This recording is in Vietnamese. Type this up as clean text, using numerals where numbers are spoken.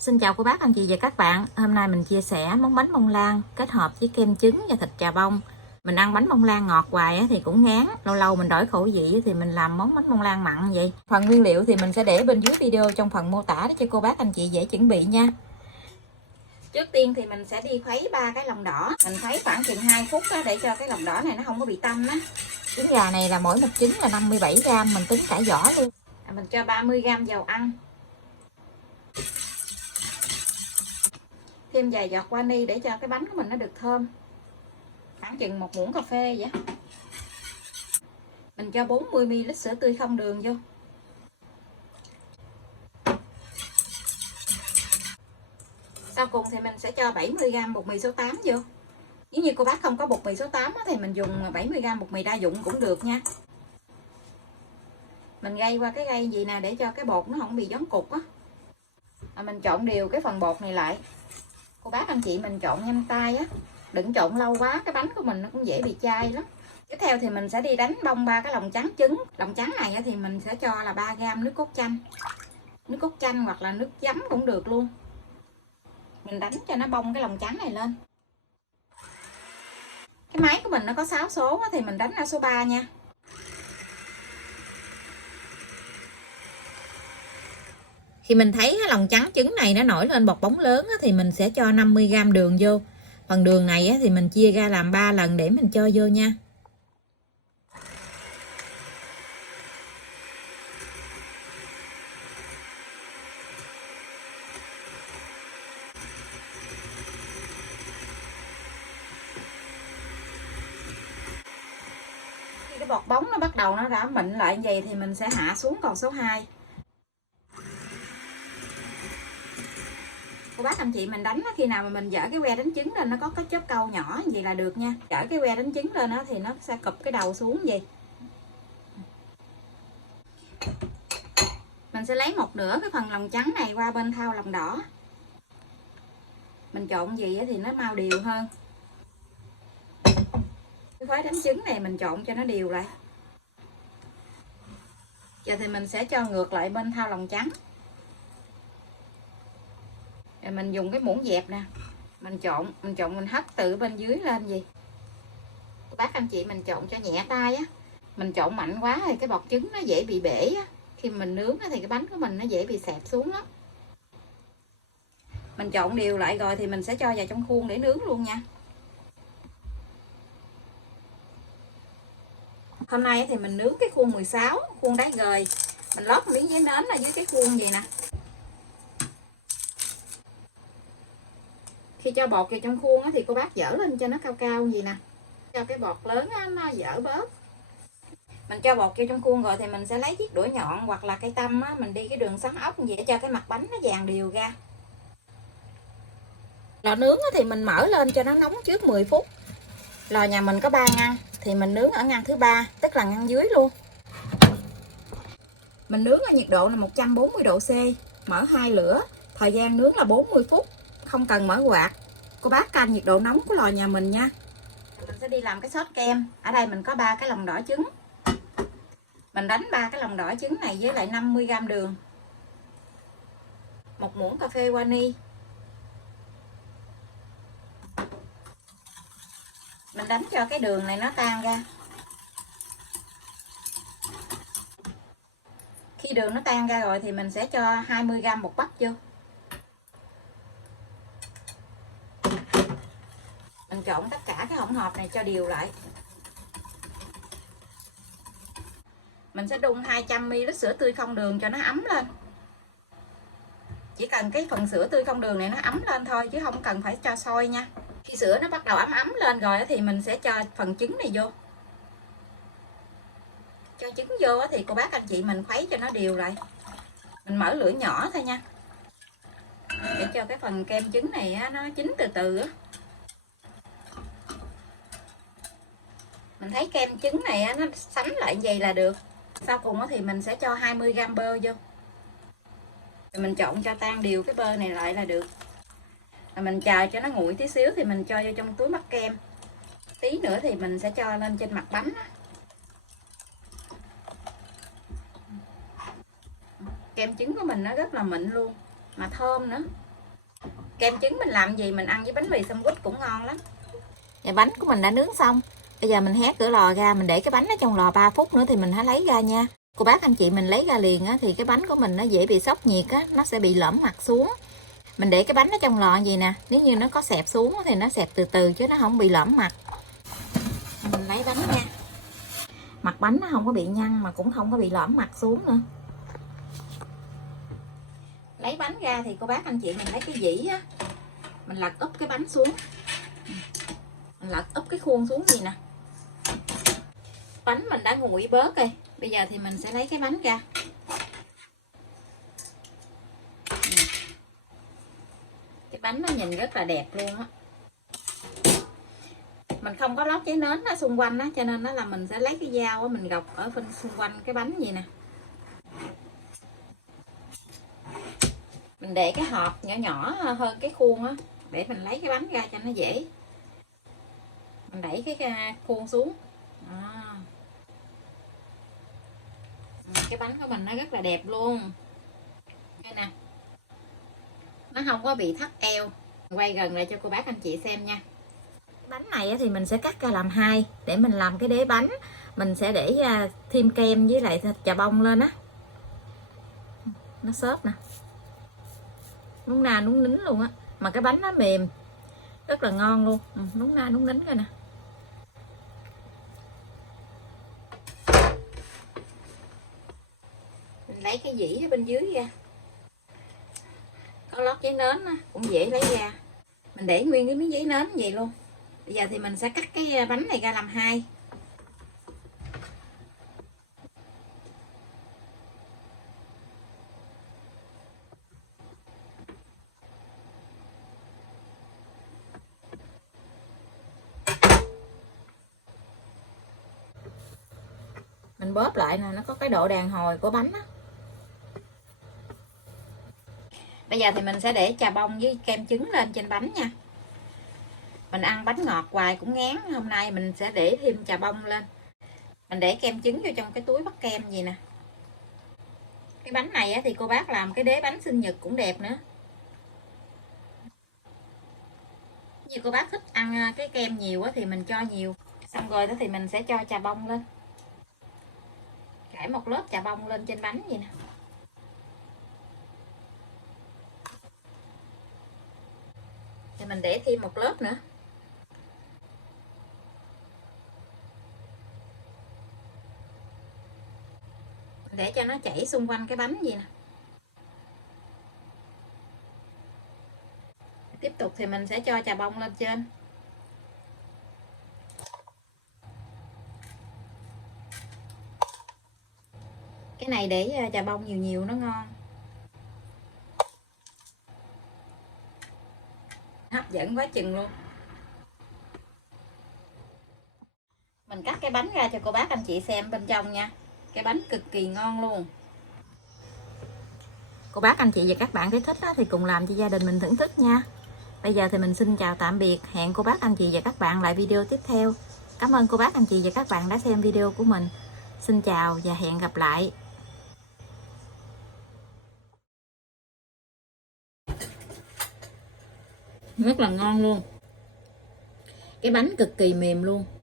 Xin chào cô bác, anh chị và các bạn. Hôm nay mình chia sẻ món bánh bông lan kết hợp với kem trứng và thịt chà bông. Mình ăn bánh bông lan ngọt hoài thì cũng ngán. Lâu lâu mình đổi khẩu vị thì mình làm món bánh bông lan mặn vậy. Phần nguyên liệu thì mình sẽ để bên dưới video trong phần mô tả để cho cô bác anh chị dễ chuẩn bị nha. Trước tiên thì mình sẽ đi khuấy 3 cái lòng đỏ. Mình khuấy khoảng chừng 2 phút để cho cái lòng đỏ này nó không có bị tanh á. Trứng gà này là mỗi một trứng là 57g, mình tính cả vỏ luôn. Mình cho 30g dầu ăn. Thêm vài giọt vani để cho cái bánh của mình nó được thơm. Khoảng chừng 1 muỗng cà phê vậy. Mình cho 40ml sữa tươi không đường vô. Sau cùng thì mình sẽ cho 70g bột mì số 8 vô. Nếu như cô bác không có bột mì số 8 thì mình dùng 70g bột mì đa dụng cũng được nha. Mình gây qua cái gây gì nè để cho cái bột nó không bị vón cục á. Mình trộn đều cái phần bột này lại. Cô bác anh chị mình trộn nhanh tay á, đừng trộn lâu quá cái bánh của mình nó cũng dễ bị chai lắm. Tiếp theo thì mình sẽ đi đánh bông 3 cái lòng trắng trứng. Lòng trắng này thì mình sẽ cho là 3g nước cốt chanh. Nước cốt chanh hoặc là nước giấm cũng được luôn. Mình đánh cho nó bông cái lòng trắng này lên. Cái máy của mình nó có 6 số thì mình đánh ở số 3 nha. Khi mình thấy cái lòng trắng trứng này nó nổi lên bọt bóng lớn thì mình sẽ cho 50g đường vô. Phần đường này thì mình chia ra làm 3 lần để mình cho vô nha. Khi cái bọt bóng nó bắt đầu nó đã mịn lại như vậy thì mình sẽ hạ xuống còn số 2. Cô bác anh chị mình đánh khi nào mà mình dở cái que đánh trứng lên nó có cái chớp câu nhỏ vậy là được nha. Dở cái que đánh trứng lên thì nó sẽ cụp cái đầu xuống vậy. Mình sẽ lấy một nửa cái phần lòng trắng này qua bên thau lòng đỏ. Mình trộn gì thì nó mau đều hơn. Cái khói đánh trứng này mình trộn cho nó đều lại. Giờ thì mình sẽ cho ngược lại bên thau lòng trắng. Rồi mình dùng cái muỗng dẹp nè, mình trộn mình hất từ bên dưới lên gì. Bác anh chị mình trộn cho nhẹ tay á. Mình trộn mạnh quá thì cái bọt trứng nó dễ bị bể á. Khi mình nướng thì cái bánh của mình nó dễ bị xẹp xuống á. Mình trộn đều lại rồi thì mình sẽ cho vào trong khuôn để nướng luôn nha. Hôm nay thì mình nướng cái khuôn 16, khuôn đáy gời. Mình lót miếng giấy nến ở dưới cái khuôn gì nè. Khi cho bột vào trong khuôn thì cô bác dở lên cho nó cao cao gì nè. Cho cái bọt lớn nó dở bớt. Mình cho bột vô trong khuôn rồi thì mình sẽ lấy chiếc đũa nhọn hoặc là cây tăm mình đi cái đường xoắn ốc vậy để cho cái mặt bánh nó vàng đều ra. Lò nướng thì mình mở lên cho nó nóng trước 10 phút. Lò nhà mình có 3 ngăn thì mình nướng ở ngăn thứ 3, tức là ngăn dưới luôn. Mình nướng ở nhiệt độ là 140 độ C, mở 2 lửa, thời gian nướng là 40 phút, không cần mở quạt. Cô bác canh nhiệt độ nóng của lò nhà mình nha. Mình sẽ đi làm cái sốt kem. Ở đây mình có 3 cái lòng đỏ trứng. Mình đánh 3 cái lòng đỏ trứng này với lại 50g đường. 1 muỗng cà phê vani. Mình đánh cho cái đường này nó tan ra. Khi đường nó tan ra rồi thì mình sẽ cho 20g bột bắp vô. Mình trộn tất cả cái hỗn hợp này cho đều lại. Mình sẽ đun 200ml sữa tươi không đường cho nó ấm lên. Chỉ cần cái phần sữa tươi không đường này nó ấm lên thôi chứ không cần phải cho sôi nha. Khi sữa nó bắt đầu ấm lên rồi thì mình sẽ cho phần trứng này vô. Cho trứng vô thì cô bác anh chị mình khuấy cho nó đều lại. Mình mở lửa nhỏ thôi nha. Để cho cái phần kem trứng này nó chín từ từ á. Mình thấy kem trứng này nó sánh lại vậy là được. Sau cùng thì mình sẽ cho 20g bơ vô. Rồi mình trộn cho tan đều cái bơ này lại là được. Rồi mình chờ cho nó nguội tí xíu thì mình cho vô trong túi mắc kem. Tí nữa thì mình sẽ cho lên trên mặt bánh. Kem trứng của mình nó rất là mịn luôn, mà thơm nữa. Kem trứng mình làm gì mình ăn với bánh mì sandwich cũng ngon lắm. Và bánh của mình đã nướng xong. Bây giờ mình hét cửa lò ra, mình để cái bánh ở trong lò 3 phút nữa thì mình hãy lấy ra nha. Cô bác anh chị mình lấy ra liền á, thì cái bánh của mình nó dễ bị sốc nhiệt á, nó sẽ bị lõm mặt xuống. Mình để cái bánh ở trong lò gì nè, nếu như nó có xẹp xuống thì nó xẹp từ từ chứ nó không bị lõm mặt. Mình lấy bánh nha. Mặt bánh nó không có bị nhăn mà cũng không có bị lõm mặt xuống nữa. Lấy bánh ra thì cô bác anh chị mình lấy cái dĩ á, mình lật úp cái bánh xuống, mình lật úp cái khuôn xuống gì nè. Bánh mình đã nguội bớt rồi, bây giờ thì mình sẽ lấy cái bánh ra. Cái bánh nó nhìn rất là đẹp luôn á. Mình không có lót giấy nến ở xung quanh á, cho nên nó là mình sẽ lấy cái dao á, mình gọc ở bên xung quanh cái bánh gì nè. Mình để cái hộp nhỏ nhỏ hơn cái khuôn á, để mình lấy cái bánh ra cho nó dễ. Mình đẩy cái khuôn xuống. Cái bánh của mình nó rất là đẹp luôn. Đây nè, nó không có bị thắt eo. Quay gần lại cho cô bác anh chị xem nha. Bánh này thì mình sẽ cắt ra làm hai để mình làm cái đế bánh. Mình sẽ để thêm kem với lại chà bông lên á, nó xốp nè, núng na núng nín luôn á, mà cái bánh nó mềm rất là ngon luôn. Núng na núng nín rồi nè. Mình lấy cái dĩ ở bên dưới ra, có lót giấy nến á, cũng dễ lấy ra. Mình để nguyên cái miếng giấy nến vậy luôn. Bây giờ thì mình sẽ cắt cái bánh này ra làm hai. Mình bóp lại nè, nó có cái độ đàn hồi của bánh á. Bây giờ thì mình sẽ để chà bông với kem trứng lên trên bánh nha. Mình ăn bánh ngọt hoài cũng ngán, hôm nay mình sẽ để thêm chà bông lên. Mình để kem trứng vô trong cái túi bắt kem gì nè. Cái bánh này thì cô bác làm cái đế bánh sinh nhật cũng đẹp nữa. Như cô bác thích ăn cái kem nhiều thì mình cho nhiều. Xong rồi đó thì mình sẽ cho chà bông lên. Trải một lớp chà bông lên trên bánh vậy nè. Thì mình để thêm một lớp nữa. Để cho nó chảy xung quanh cái bánh gì nè. Tiếp tục thì mình sẽ cho chà bông lên trên. Cái này để chà bông nhiều nhiều nó ngon, hấp dẫn quá chừng luôn. Mình cắt cái bánh ra cho cô bác anh chị xem bên trong nha. Cái bánh cực kỳ ngon luôn. Cô bác anh chị và các bạn thấy thích thì cùng làm cho gia đình mình thưởng thức nha. Bây giờ thì mình xin chào tạm biệt. Hẹn cô bác anh chị và các bạn lại video tiếp theo. Cảm ơn cô bác anh chị và các bạn đã xem video của mình. Xin chào và hẹn gặp lại. Rất là ngon luôn. Cái bánh cực kỳ mềm luôn.